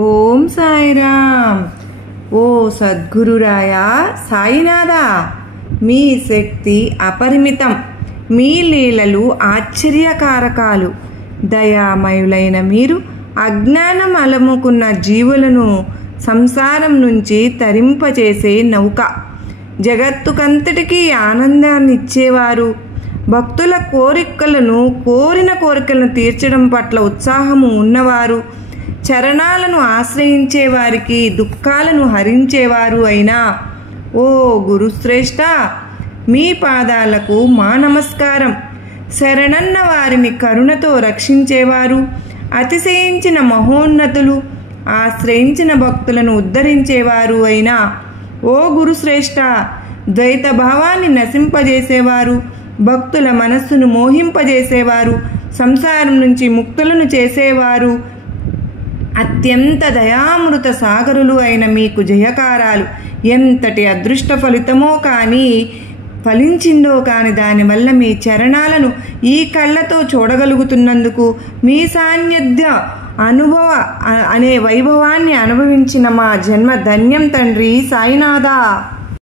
ఓం సాయిరామ్. ఓ సద్గురురాయా సాయినాథా, మీ శక్తి అపరిమితం, మీ లీలలు ఆశ్చర్యకారకాలు. దయామయులైన మీరు అజ్ఞానం అలముకున్న జీవులను సంసారం నుంచి తరింపచేసే నౌక, జగత్తుకంతటికీ ఆనందాన్ని ఇచ్చేవారు, భక్తుల కోరిన కోరికలను తీర్చడం పట్ల ఉత్సాహము ఉన్నవారు, చరణాలను ఆశ్రయించే వారికి దుఃఖాలను హరించేవారు అయినా ఓ గురుశ్రేష్ఠ, మీ పాదాలకు మా నమస్కారం. శరణన్న వారిని కరుణతో రక్షించేవారు, అతిశయించిన మహోన్నతులు, ఆశ్రయించిన భక్తులను ఉద్ధరించేవారు అయినా ఓ గురుశ్రేష్ఠ, ద్వైత భావాన్ని నశింపజేసేవారు, భక్తుల మనస్సును మోహింపజేసేవారు, సంసారం నుంచి ముక్తులను చేసేవారు, అత్యంత దయామృత సాగరులు అయిన మీకు జయకారాలు. ఎంతటి అదృష్ట ఫలితమో కానీ ఫలించిందో కానీ దానివల్ల మీ చరణాలను ఈ కళ్ళతో చూడగలుగుతున్నందుకు, మీ సాన్నిధ్య అనుభవ అనే వైభవాన్ని అనుభవించిన మా జన్మ ధన్యం తండ్రి సాయినాథా.